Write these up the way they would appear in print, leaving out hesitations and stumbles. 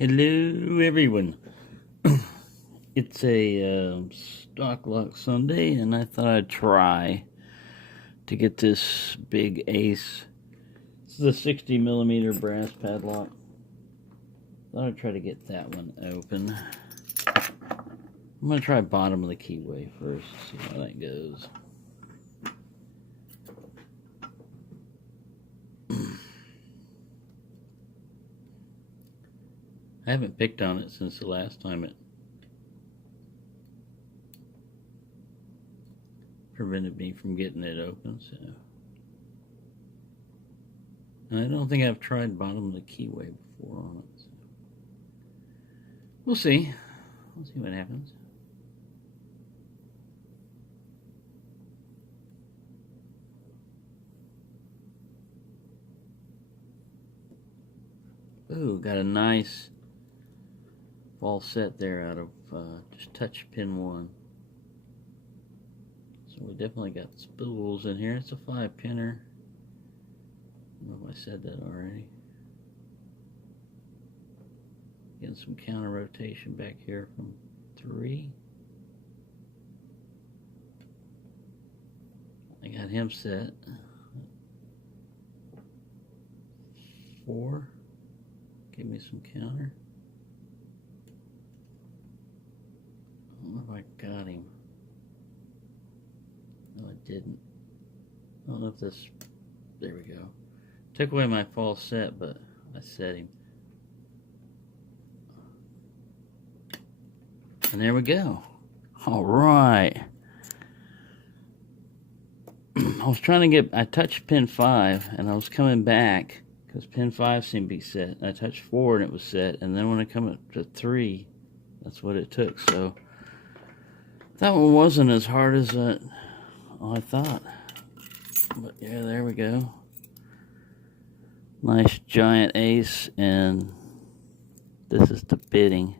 Hello, everyone. It's a stock lock Sunday, and I thought I'd try to get this big ace. This is a 60 millimeter brass padlock. Thought I'd try to get that one open. I'm going to try bottom of the keyway first, see how that goes. I haven't picked on it since the last time it prevented me from getting it open, so. And I don't think I've tried bottom of the keyway before on it. So. We'll see. We'll see what happens. Ooh, got a nice ball set there out of just touch pin 1. So we definitely got spools in here. It's a 5-pinner. I don't know if I said that already. Getting some counter rotation back here from 3. I got him set. 4. Give me some counter. I don't know if I got him. No, I didn't. I don't know if this... There we go. Took away my false set, but I set him. And there we go. All right. I was trying to get... I touched pin 5, and I was coming back because pin 5 seemed to be set. I touched 4, and it was set. And then when I come up to 3, that's what it took. So that one wasn't as hard as I thought. But yeah, there we go. Nice giant ace, and this is the bidding.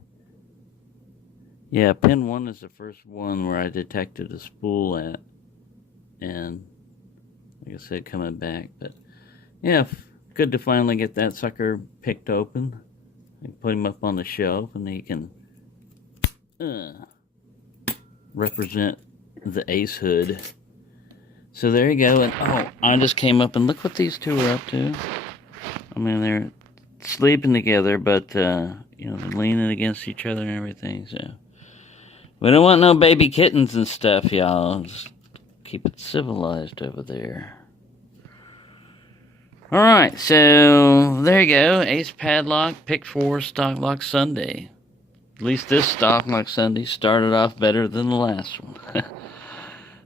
Yeah, pin 1 is the first one where I detected a spool at. And like I said, coming back. But yeah, good to finally get that sucker picked open. I can put him up on the shelf, and he can represent the ace hood. So there you go. And oh, I just came up and look what these two are up to. I mean, they're sleeping together, but you know, they're leaning against each other and everything. So we don't want no baby kittens and stuff, y'all. Just keep it civilized over there. All right, so there you go. Ace Padlock, Pick 4 Stock Lock Sunday. At least this Stock Lock Sunday started off better than the last one.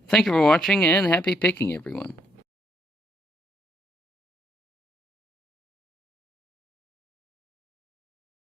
Thank you for watching, and happy picking, everyone.